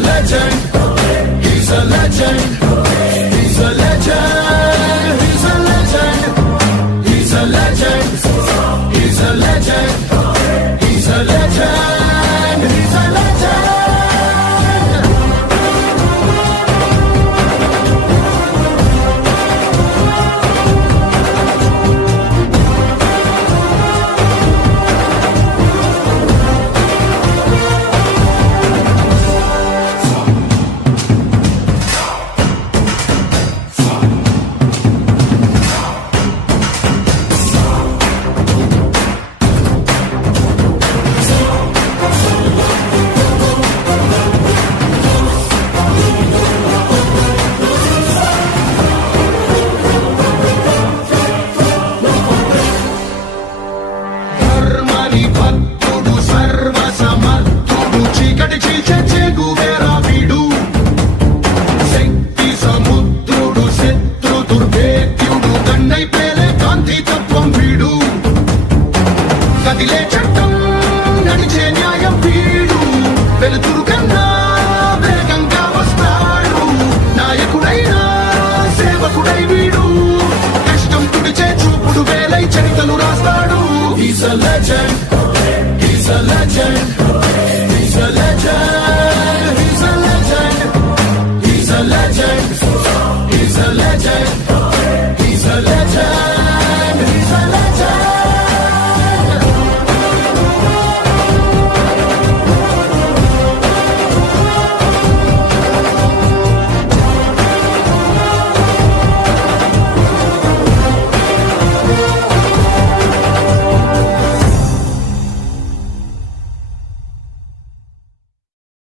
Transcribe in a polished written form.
legend. He's a legend. He's a legend. He's a legend. He's a legend. He's a legend. He's a legend. He's a legend. భక్తుడు సర్వ సమర్థుడు చీకటి చీల్చే గుబేరా వీడు శక్తి సముద్రుడు శత్రు దుర్భేద్యుడు గన్నై పేలే కాంతి తత్వం వీడు కదిలే చట్టం నడిచే న్యాయం వీడు వెలుతురుగా